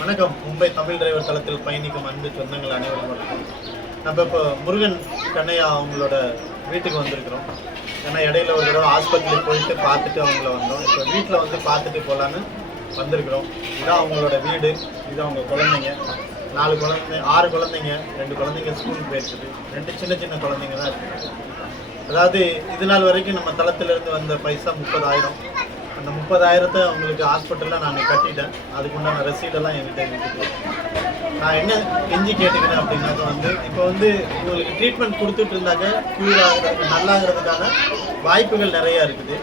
வணக்கம். மும்பை தமிழ் டிரைவர் தளத்தில் பயணிக்கும் அன்பு சொந்தங்கள் அனைவரும் வணக்கம். நம்ம இப்போ முருகன் கண்ணையா அவங்களோட வீட்டுக்கு வந்திருக்கிறோம். ஏன்னா இடையில ஒரு தடவை ஆஸ்பத்திரியில் போயிட்டு பார்த்துட்டு அவங்கள வந்தோம். இப்போ வீட்டில் வந்து பார்த்துட்டு போகலான்னு வந்திருக்கிறோம். இதுதான் அவங்களோட வீடு, இது அவங்க குழந்தைங்க, 6 குழந்தைங்க, 2 குழந்தைங்க ஸ்கூலுக்கு போயிருக்குது, 2 சின்ன சின்ன குழந்தைங்க தான் இருக்குது. அதாவது இது நாள் வரைக்கும் நம்ம தளத்திலிருந்து வந்த பைசா 30,000. அந்த 30,000 அவங்களுக்கு ஹாஸ்பிட்டலில் நான் கட்டிட்டேன். அதுக்குண்டான ரசீடெல்லாம் என்கிட்ட இருக்குது. நான் என்ன கெஞ்சி கேட்டுக்கிறேன் அப்படின்னாக்க வந்து இப்போ வந்து உங்களுக்கு ட்ரீட்மெண்ட் கொடுத்துட்டு இருந்தாக்க க்யூர் ஆகிறதுக்கு நல்லாகிறதுக்கான வாய்ப்புகள் நிறையா இருக்குது.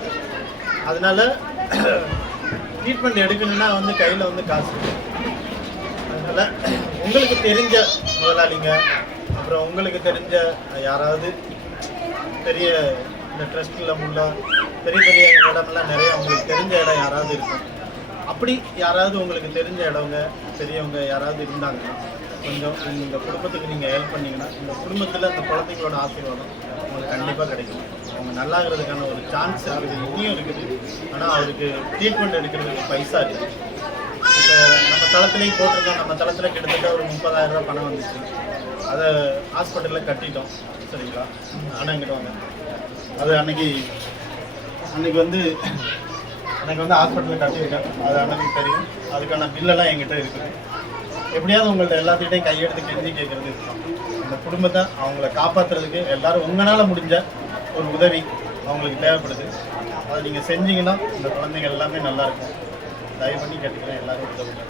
அதனால ட்ரீட்மெண்ட் எடுக்கணுன்னா வந்து கையில் வந்து காசு இருக்குது. அதனால் உங்களுக்கு தெரிஞ்ச முதலாளிங்க, அப்புறம் உங்களுக்கு தெரிஞ்ச யாராவது பெரிய இந்த ட்ரஸ்ட்டில் உள்ள பெரிய பெரிய இடமெல்லாம் நிறைய உங்களுக்கு தெரிஞ்ச இடம் யாராவது இருக்கும். அப்படி யாராவது உங்களுக்கு தெரிஞ்ச இடவங்க பெரியவங்க யாராவது இருந்தாங்கன்னா கொஞ்சம் இந்த குடும்பத்துக்கு நீங்கள் ஹெல்ப் பண்ணிங்கன்னா இந்த குடும்பத்தில் அந்த குழந்தைங்களோட ஆசீர்வாதம் உங்களுக்கு கண்டிப்பாக கிடைக்கும். அவங்க நல்லாகிறதுக்கான ஒரு சான்ஸ் இருக்குது, இன்னும் இருக்குது. ஆனால் அவருக்கு ட்ரீட்மெண்ட் எடுக்கிறதுக்கு பைசா இருக்குது. இப்போ நம்ம தளத்துலேயும் போட்டிருக்கோம். நம்ம தளத்தில் கிட்டத்தட்ட ஒரு 30,000 ரூபா பணம் வந்துச்சு. அதை ஹாஸ்பிட்டலில் கட்டிட்டோம். சரிங்களா? ஆனால் எங்கிட்ட வாங்க. அது அன்னைக்கு வந்து ஹாஸ்பிட்டலில் கட்டியிருக்கேன். அது அன்னைக்கு தெரியும். அதுக்கான பில்லெல்லாம் என்கிட்ட இருக்குது. எப்படியாவது உங்கள்ட்ட எல்லாத்துக்கிட்டையும் கையெடுத்து கெஞ்சி கேட்குறது இருக்கலாம். அந்த குடும்பத்தை அவங்கள காப்பாற்றுறதுக்கு எல்லோரும் உங்களால் முடிஞ்ச ஒரு உதவி அவங்களுக்கு தேவைப்படுது. அதை நீங்கள் செஞ்சீங்கன்னா இந்த குழந்தைங்க எல்லாமே நல்லாயிருக்கும். தயவு பண்ணி கேட்டுக்கிறேன், எல்லோரும் உதவுங்க.